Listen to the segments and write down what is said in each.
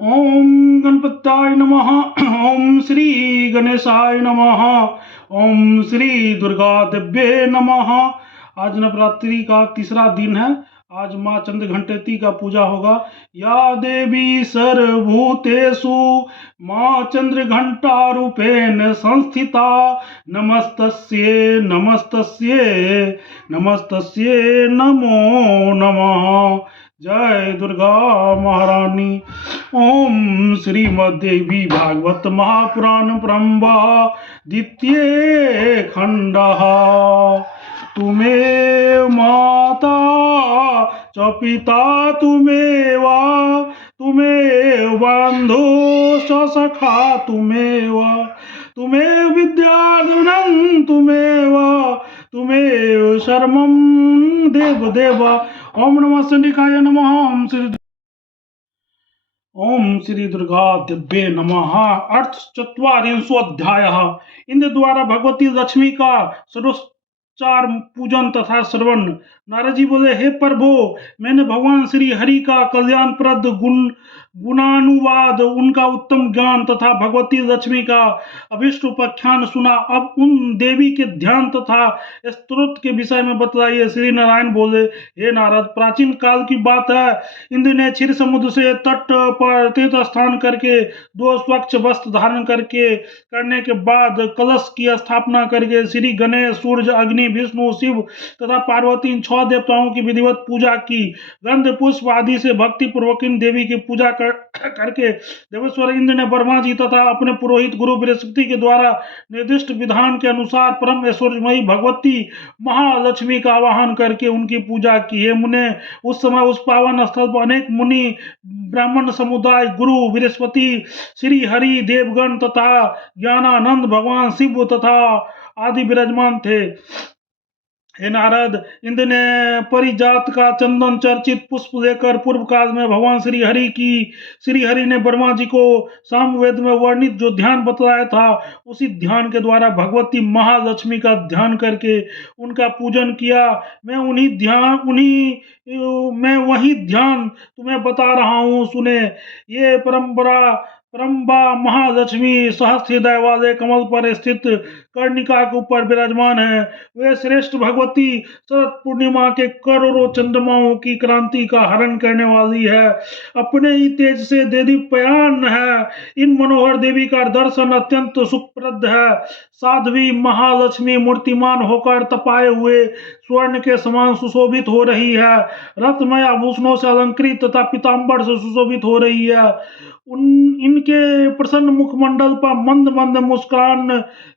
ओम गणपत्याय नमः। ओम श्री गणेशाय नमः। ओम श्री दुर्गा देव्ये नमः। आज नवरात्रि का तीसरा दिन है। आज माँ चंद्रघंटेती का पूजा होगा। या देवी सर्वभूतेषु माँ चंद्रघंटा रूपेण संस्थिता नमस्तस्ये नमस्तस्ये नमस्तस्ये नमो नमः। जय दुर्गा महारानी। ओम श्रीमद्देवी भागवत महापुराण ब्रह्मा द्वितीय खंड। तुमेव माता च पिता तुमेव तुमेव बंधु च सखा तुमेव विद्याधनं तुमेव शर्मं देव। ओम नमः चंडिकाय नमः। ओम श्री दुर्गा दिव्ये नमः। अर्थ चत्वारिंशोऽध्याय। इंद्र द्वारा भगवती लक्ष्मी का सर्वोच्चार पूजन तथा श्रवण। नारद जी बोले, हे प्रभु, मैंने भगवान श्री हरि का कल्याणप्रद गुणानुवाद, उनका उत्तम ज्ञान तथा भगवती लक्ष्मी का अभिष्ट उपाख्यान सुना। अब उन देवी के ध्यान तथा स्तोत्र के विषय में बतलाइए। श्री नारायण बोले, हे नारद, प्राचीन काल की बात है। इंद्र ने क्षीर समुद्र से तट पर तीर्थ स्थान करके 2 स्वच्छ वस्त्र धारण करने के बाद कलश की स्थापना करके श्री गणेश, सूर्य, अग्नि, विष्णु, शिव तथा पार्वती, इन 6 देवताओं की विधिवत पूजा की। गंध पुष्प आदि से भक्ति पूर्वक इन देवी की पूजा करके देवेश्वर इंद्र ने ब्रह्मा जी तथा अपने पुरोहित गुरु बृहस्पति के द्वारा निर्दिष्ट विधान के अनुसार परम ऐश्वर्यमयी भगवती महालक्ष्मी का आवाहन करके उनकी पूजा की। हे मुने, उस समय उस पावन स्थल पर अनेक मुनि, ब्राह्मण समुदाय, गुरु बृहस्पति, श्री हरि, देवगण तथा ज्ञानानंद, भगवान शिव तथा आदि विराजमान थे। हे नारद, इंद्र ने परिजात का चंदन चर्चित पुष्प लेकर पूर्व काल में भगवान श्री हरि ने ब्रह्मा जी को सामवेद में वर्णित जो ध्यान बतलाया था, उसी ध्यान के द्वारा भगवती महालक्ष्मी का ध्यान करके उनका पूजन किया। मैं वही ध्यान तुम्हें बता रहा हूँ, सुने। ये परम्बा महालक्ष्मी सहस्त्र हृदय वाले कमल पर स्थित कर्णिका के ऊपर विराजमान है। वे श्रेष्ठ भगवती शरद पूर्णिमा के करोड़ों चंद्रमाओं की क्रांति का हरण करने वाली है। अपने ही तेज से देदीप्यमान है। इन मनोहर देवी का दर्शन अत्यंत सुखप्रद है। साध्वी महालक्ष्मी मूर्तिमान होकर तपाए हुए स्वर्ण के समान सुशोभित हो रही है। रत्नमय आभूषणों से अलंकृत तथा पीताम्बर से सुशोभित हो रही है। इनके प्रसन्न मुखमंडल पर मंद मंद मुस्कान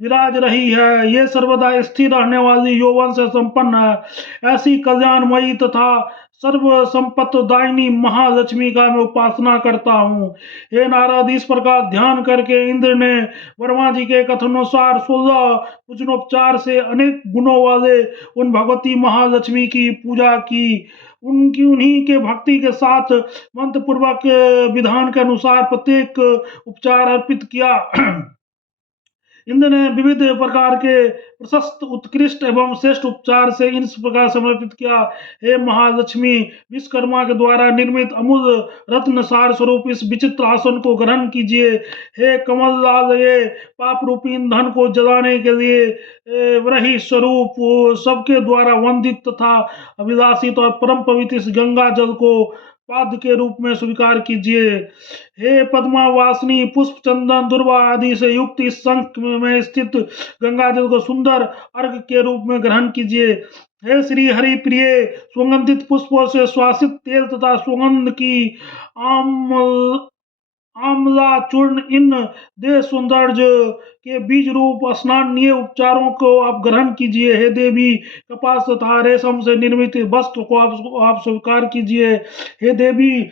विराज रही है। ये सर्वदा स्थिर रहने वाली यौवन से संपन्न है। ऐसी कल्याणमयी तथा सर्व संपत्तिदायिनी महालक्ष्मी का मैं उपासना करता हूँ। हे नारद, इस प्रकार ध्यान करके इंद्र ने वर्मा जी के कथनानुसार 16 पूजनोपचार से अनेक गुणों वाले उन भगवती महालक्ष्मी की पूजा की। उन्हीं के भक्ति के साथ मंत्र पूर्वक विधान के अनुसार प्रत्येक उपचार अर्पित किया। इंद्र ने विविध प्रकार के प्रशस्त, उत्कृष्ट एवं श्रेष्ठ उपचार से इन प्रकार समर्पित किया। हे महालक्ष्मी, विश्वकर्मा के द्वारा निर्मित अमूल्य रत्न सार स्वरूप इस विचित्र आसन को ग्रहण कीजिए। हे कमल लाल, ये पाप रूपी ईंधन को जलाने के लिए वही स्वरूप सबके द्वारा वंदित तथा अभिलाषित और परम पवित्र इस गंगा जल को पाद के रूप में स्वीकार कीजिए। हे पद्मा वासनी, पुष्प, चंदन, दुर्वा आदि से युक्त इस शंख में स्थित गंगा जल को सुंदर अर्घ के रूप में ग्रहण कीजिए। हे श्री हरि प्रिय, सुगंधित पुष्पों से श्वासित तेल तथा सुगंध की आमला चूर्ण, इन देह सौंदर्य के बीज रूप स्नानीय उपचारों को आप ग्रहण कीजिए। हे देवी, कपास तथा रेशम से निर्मित वस्त्र को आप स्वीकार कीजिए। हे देवी,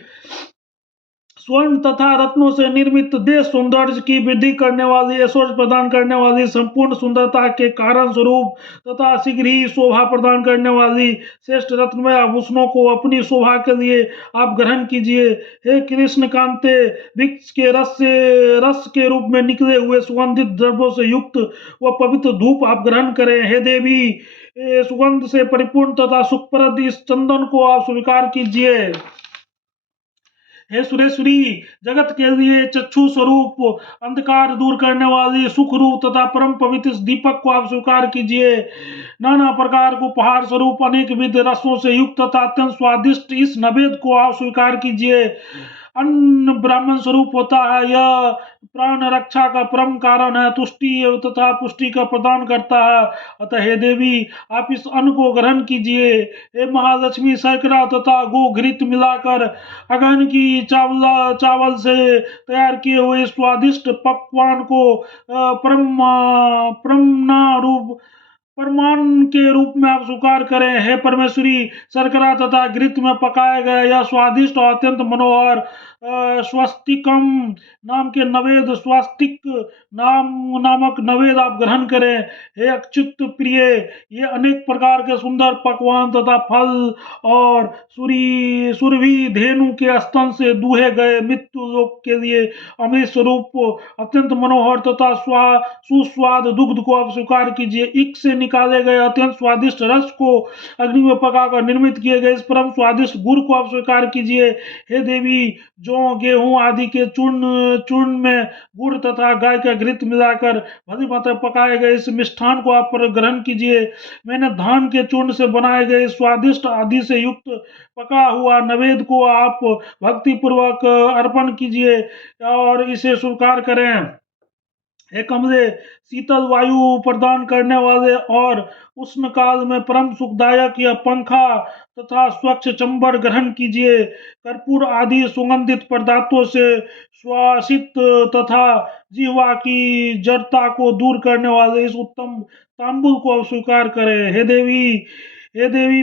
स्वर्ण तथा रत्नों से निर्मित देह सौंदर्य की वृद्धि करने वाली, ऐश्वर्य प्रदान करने वाली, संपूर्ण सुंदरता के कारण स्वरूप तथा शीघ्र ही शोभा प्रदान करने वाली श्रेष्ठ रत्नमय आभूषणों को अपनी शोभा के लिए आप ग्रहण कीजिए। हे कृष्ण कांते, वृक्ष के रस के रूप में निकले हुए सुगंधित द्रव्यों से युक्त व पवित्र धूप आप ग्रहण करें। हे देवी, सुगंध से परिपूर्ण तथा सुखप्रद इस चंदन को आप स्वीकार कीजिए। हे सुरेश्वरी, जगत के लिए चक्षु स्वरूप, अंधकार दूर करने वाली सुख रूप तथा परम पवित्र इस दीपक को आप स्वीकार कीजिए। नाना प्रकार को उपहार स्वरूप अनेक विध रसों से युक्त तथा अत्यंत स्वादिष्ट इस नैवेद्य को आप स्वीकार कीजिए। अन्न ब्राह्मण स्वरूप होता है, यह प्राण रक्षा का परम कारण है, तुष्टि तथा पुष्टि का प्रदान करता है। अतः हे देवी, आप इस अन्न को ग्रहण कीजिए। हे महालक्ष्मी, शर्करा तथा गो घृत मिलाकर अगहन की चावल से तैयार किए हुए स्वादिष्ट पकवान को प्रमाण के रूप में आप स्वीकार करें। हे परमेश्वरी, शर्करा तथा घृत में पकाए गए यह स्वादिष्ट और अत्यंत मनोहर स्वस्तिकम नामक नवेद आप ग्रहण करें। हे अच्युत प्रिय, ये अनेक प्रकार के सुंदर पकवान तथा फल और सुरभि धेनु के स्तन से दूहे गए मृत्यु लोक के लिए अमृत स्वरूप अत्यंत मनोहर तथा सुस्वाद दुग्ध को आप स्वीकार कीजिए। इक से निकाले गए अत्यंत स्वादिष्ट रस को अग्नि में पकाकर निर्मित किए गए इस परम स्वादिष्ट गुड़ को आप स्वीकार कीजिए। हे देवी, जौ गेहूं आदि के चूर्ण में गुड़ तथा गाय का घृत मिलाकर भली मात्रा पकाए गए इस मिष्ठान को आप ग्रहण कीजिए। मैंने धान के चूर्ण से बनाए गए स्वादिष्ट आदि से युक्त पका हुआ नैवेद्य को आप भक्ति पूर्वक अर्पण कीजिए और इसे स्वीकार करें। हे कमले, शीतल वायु प्रदान करने वाले और उष्ण काल में परम सुखदायक यह पंखा तथा स्वच्छ चंबल ग्रहण कीजिए। कर्पूर आदि सुगंधित पदार्थों से श्वासित तथा जीवा की जड़ता को दूर करने वाले इस उत्तम तांबुल को स्वीकार करें। हे देवी,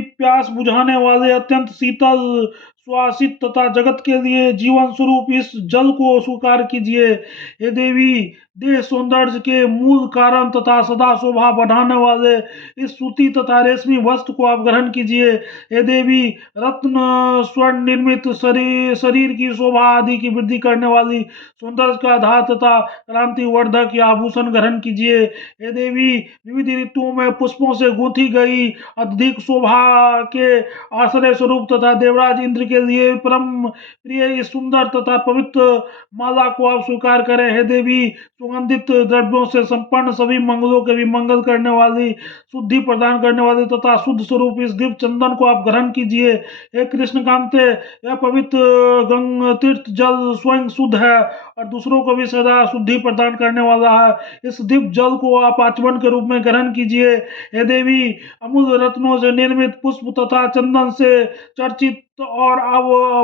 प्यास बुझाने वाले अत्यंत शीतल श्वासित तथा जगत के लिए जीवन स्वरूप इस जल को स्वीकार कीजिए। हे देवी, देह सौंदर्य के मूल कारण तथा सदा शोभा बढ़ाने वाले इस सूती तथा रेशमी वस्त्र को आप ग्रहण कीजिए। हे देवी, रत्न स्वर्ण निर्मित शरीर की शोभा आदि की वृद्धि करने वाली सौंदर्य का आधार तथा क्रांति वर्धक या आभूषण ग्रहण कीजिए। हे देवी, विविध ऋतुओं में पुष्पों से गूंथी गई अधिक शोभा के आश्रय स्वरूप तथा देवराज इंद्र के लिए परम प्रिय इस सुंदर तथा पवित्र माला को आप स्वीकार करें। हे देवी, सुगंधित द्रव्यों से संपन्न सभी मंगलों के भी मंगल करने वाली, शुद्धि प्रदान करने वाली तथा शुद्ध स्वरूप इस दिव्य चंदन को आप ग्रहण कीजिए। हे कृष्ण कांते, यह पवित्र गंगा तीर्थ जल स्वयं शुद्ध है और दूसरों को भी सदा शुद्धि प्रदान करने वाला है। इस दिव्य जल को आप आचमन के रूप में ग्रहण कीजिए। हे देवी, अमूल्य रत्नों से निर्मित पुष्प तथा चंदन से चर्चित और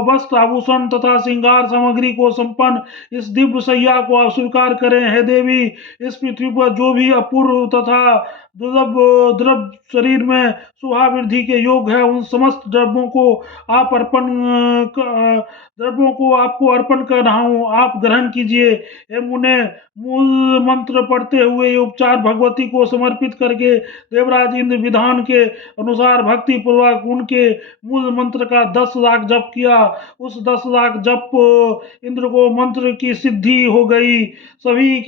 वस्त्र आभूषण तथा श्रृंगार सामग्री को संपन्न इस दिव्य सैया को आप स्वीकार करें। हे देवी, इस पृथ्वी पर जो भी अपूर्व तथा दुर्लभ द्रव्य शरीर में शोभा वृद्धि के योग है, उन समस्त द्रव्यों को आपको अर्पण कर रहा हूँ, आप ग्रहण कीजिए। हे मुने, मूल मंत्र पढ़ते हुए उपचार भगवती को समर्पित करके देवराज इंद्र विधान के अनुसार भक्ति पूर्वक उनके मूल मंत्र का 10 लाख जप किया। उस 10 लाख जप इंद्र को मंत्र की सिद्धि हो गई। सभी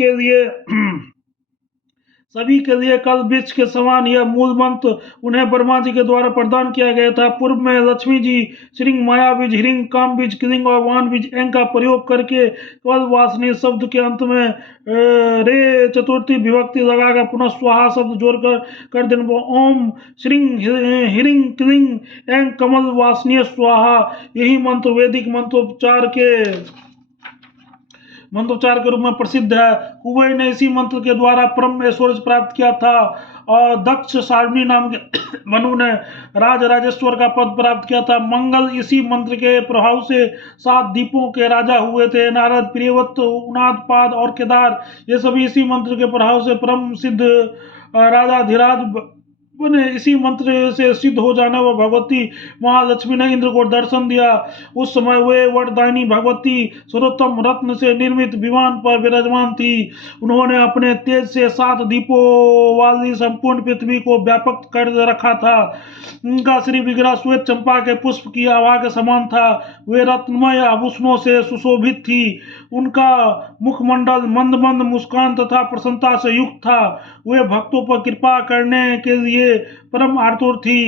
के लिए कल वृक्ष के समान यह मूल मंत्र उन्हें ब्रह्मा जी के द्वारा प्रदान किया गया था। पूर्व में लक्ष्मी जी श्रृंग माया बीज, हिरिंग काम बीज, क्लिंग और वान बीज एंग का प्रयोग करके कल वासनी शब्द के अंत में रे चतुर्थी विभक्ति लगाकर पुनः स्वाहा शब्द जोड़कर कर देने ओम श्रृंग हिरिंग क्लिंग एंग कमल वासनीय स्वाहा, यही मंत्र वैदिक मंत्रोच्चार के रूप में प्रसिद्ध है। कुबेर ने इसी मंत्र के द्वारा परम ऐश्वर्य प्राप्त किया था और दक्ष सारणी नाम के मनु ने राजेश्वर का पद प्राप्त किया था। मंगल इसी मंत्र के प्रभाव से 7 द्वीपों के राजा हुए थे। नारद, प्रियव्रत, उनादपाद और केदार, ये सभी इसी मंत्र के प्रभाव से परम सिद्ध राजाधिराज बने। इसी मंत्र से सिद्ध हो जाने व भगवती महालक्ष्मी ने इंद्र को दर्शन दिया। उस समय वे वरदायिनी भगवती सर्वोत्तम रत्न से निर्मित विमान पर विराजमान थी। उन्होंने अपने तेज से 7 दीपों वाली संपूर्ण पृथ्वी को व्यापक कर रखा था। उनका श्री विग्रह श्वेत चंपा के पुष्प की आभा के समान था। वे रत्नमय आभूषणों से सुशोभित थी। उनका मुखमंडल मंद मंद मुस्कान तथा प्रसन्नता से युक्त था। वे भक्तों पर कृपा करने के लिए लिए परम आतुर थी।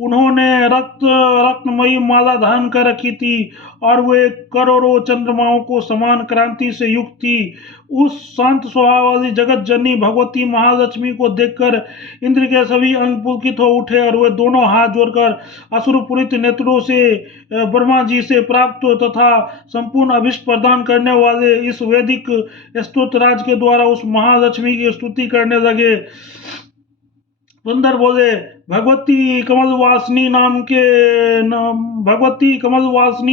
उन्होंने रत्नमयी माला धारण कर रखी थी और वे करोड़ों चंद्रमाओं को समान क्रांति से युक्त थी। उस शांत स्वभाव वाली जगत जननी भगवती महालक्ष्मी को देखकर इंद्र के सभी अंग पुलकित हो उठे और वे दोनों हाथ जोड़कर अश्रुपूरित नेत्रों से ब्रह्मा जी से प्राप्त तथा संपूर्ण अभिष्ट प्रदान करने वाले इस वैदिक स्तोत्रराज के द्वारा उस महालक्ष्मी की स्तुति करने लगे। सुंदर बोले, भगवती कमलवासिनी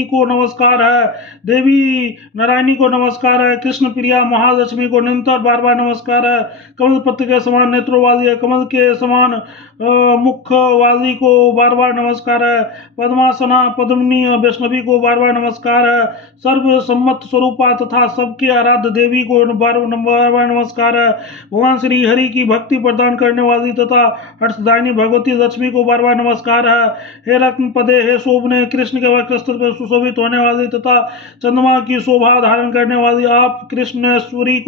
को नमस्कार है, देवी नारायणी को नमस्कार है, कृष्ण प्रिया महालक्ष्मी को निरंतर बार बार नमस्कार है। कमल पत्र के समान नेत्रों वाली है, कमल के समान मुख वाली को बार बार नमस्कार है। पद्मासना पद्मिनी वैष्णवी को बार बार नमस्कार है। सर्व सम्मत स्वरूपा तथा सबके आराध्य देवी को बार बार नमस्कार है। भगवान श्री हरि की भक्ति प्रदान करने वाली तथा हर्षदायिनी भगवती लक्ष्मी को बार बार नमस्कार है। हे रत्न पदे, हे शोभने, कृष्ण के वक्षस्थल पर सुशोभित होने वाली तथा चंद्रमा की शोभा धारण करने वाली आप कृष्णेश्वरी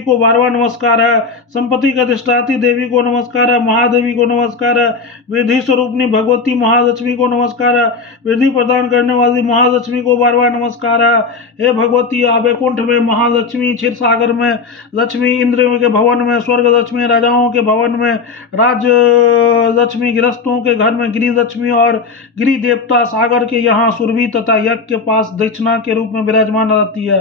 को बार बार नमस्कार है। संपत्ति का अधिष्ठात्री देवी को नमस्कार है। महादेवी को नमस्कार है। वृद्धि स्वरूपनी भगवती महालक्ष्मी को नमस्कार है। वृद्धि प्रदान करने वाली महालक्ष्मी को बार बार नमस्कार है। हे भगवती, आप वैकुंठ में महालक्ष्मी, क्षीर सागर में लक्ष्मी, इंद्र के भवन में स्वर्ग लक्ष्मी, राजाओं के भवन में राज लक्ष्मी, गृहस्थों के घर में गिरि लक्ष्मी और गिरि देवता सागर के यहाँ सुरभि तथा यज्ञ के पास दक्षिणा के रूप में विराजमान रहती है।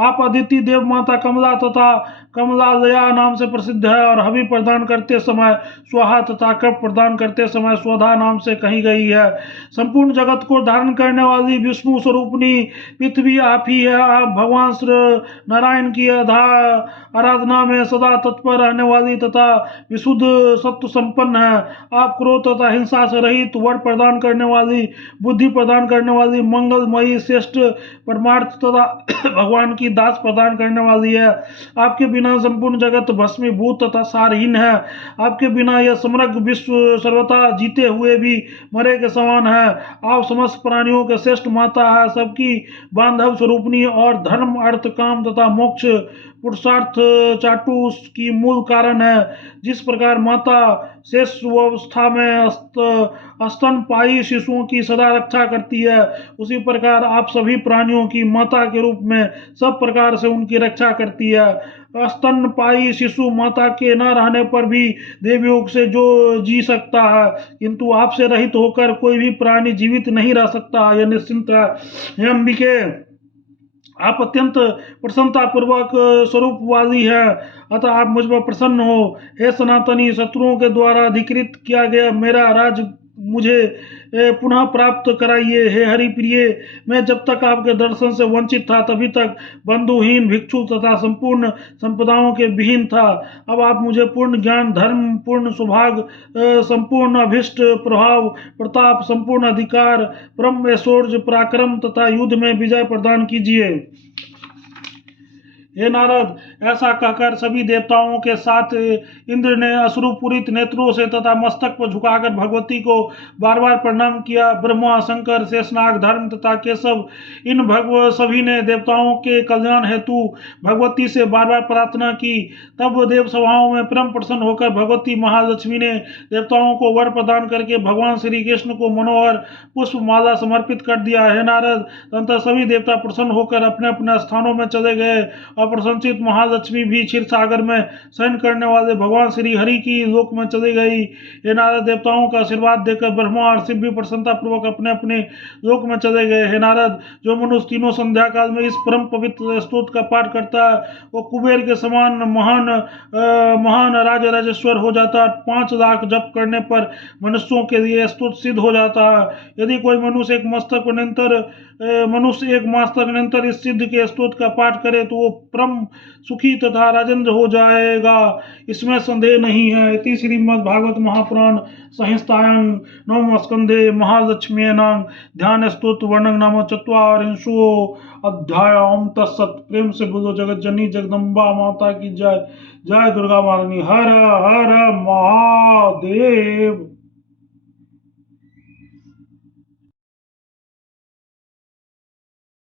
आप अदिति देव माता कमला तथा कमलालया नाम से प्रसिद्ध है और हवि प्रदान करते समय स्वाहा तथा कप प्रदान करते समय स्वधा नाम से कही गई है। संपूर्ण जगत को धारण करने वाली विष्णु स्वरूपनी पृथ्वी आप ही है। आप भगवान श्री नारायण की आराधना में सदा तत्पर रहने वाली तथा विशुद्ध सत्व संपन्न है। आप क्रोध तथा हिंसा से रहित, वर प्रदान करने वाली, बुद्धि प्रदान करने वाली, मंगलमयी, श्रेष्ठ परमार्थ तथा भगवान की दास प्रदान करने वाली है। आपके बिना संपूर्ण जगत भस्मीभूत तथा सारहीन है। आपके बिना यह समग्र विश्व सर्वथा जीते हुए भी मरे के समान है। आप समस्त प्राणियों के श्रेष्ठ माता है, सबकी बांधव स्वरूपनी और धर्म, अर्थ, काम तथा मोक्ष पुरुषार्थ चाटु की मूल कारण है। जिस प्रकार माता शेष अवस्था में स्तनपायी शिशुओं की सदा रक्षा करती है, उसी प्रकार आप सभी प्राणियों की माता के रूप में सब प्रकार से उनकी रक्षा करती है। स्तनपायी शिशु माता के न रहने पर भी देवयोग से जो जी सकता है, किंतु आपसे रहित होकर कोई भी प्राणी जीवित नहीं रह सकता, यह निश्चिंत है। हे अंबिके, आप अत्यंत प्रसन्नता पूर्वक स्वरूप वाली है, अतः आप मुझ पर प्रसन्न हो। हे सनातनी, शत्रुओं के द्वारा अधिकृत किया गया मेरा राज मुझे पुनः प्राप्त कराइए। हे हरि प्रिय, मैं जब तक आपके दर्शन से वंचित था तभी तक बंधुहीन, भिक्षु तथा संपूर्ण संपदाओं के विहीन था। अब आप मुझे पूर्ण ज्ञान, धर्म, पूर्ण सौभाग्य, संपूर्ण अभिष्ट प्रभाव, प्रताप, संपूर्ण अधिकार, परम ऐश्वर्य, पराक्रम तथा युद्ध में विजय प्रदान कीजिए। हे नारद, ऐसा कहकर सभी देवताओं के साथ इंद्र ने अश्रुपूरित नेत्रों से तथा मस्तक पर झुकाकर भगवती को बार बार प्रणाम किया। ब्रह्मा, शंकर, शेषनाग, धर्म तथा केशव, इन सभी ने देवताओं के कल्याण हेतु भगवती से बार बार प्रार्थना की। तब देव सभाओं में परम प्रसन्न होकर भगवती महालक्ष्मी ने देवताओं को वर प्रदान करके भगवान श्री कृष्ण को मनोहर पुष्प माला समर्पित कर दिया। हे नारद, तदनंतर सभी देवता प्रसन्न होकर अपने अपने स्थानों में चले गए और प्रसन्नचित महालक्ष्मी भी क्षीर सागर में शयन करने वाले भगवान श्री हरि की लोक में चली गई। हे नारद, देवताओं का आशीर्वाद देकर ब्रह्मा और शिव भी प्रसन्नता पूर्वक अपने अपने लोक में चले गए। हे नारद, जो मनुष्य तीनों संध्या काल में इस परम पवित्र स्तोत्र का पाठ करता है, वो कुबेर के समान महान राजेश्वर हो जाता है। 5 लाख जप करने पर मनुष्यों के लिए स्तोत्र सिद्ध हो जाता है। यदि कोई मनुष्य एक मास तक निरंतर इस सिद्ध के स्तोत्र का पाठ करे तो वो परम सुखी तथा राजेंद्र हो जाएगा, इसमें संदेह नहीं है। इति श्रीमद्भागवत महापुराण संहितायां नवम स्कंधे महालक्ष्म्यां ध्यान स्तोत्र वर्णन नाम ४४ अध्याय। ओम तत्सत। प्रेम से बोलो जगत जननी जगदम्बा माता की जय। जय दुर्गा महारानी। हर हर महादेव।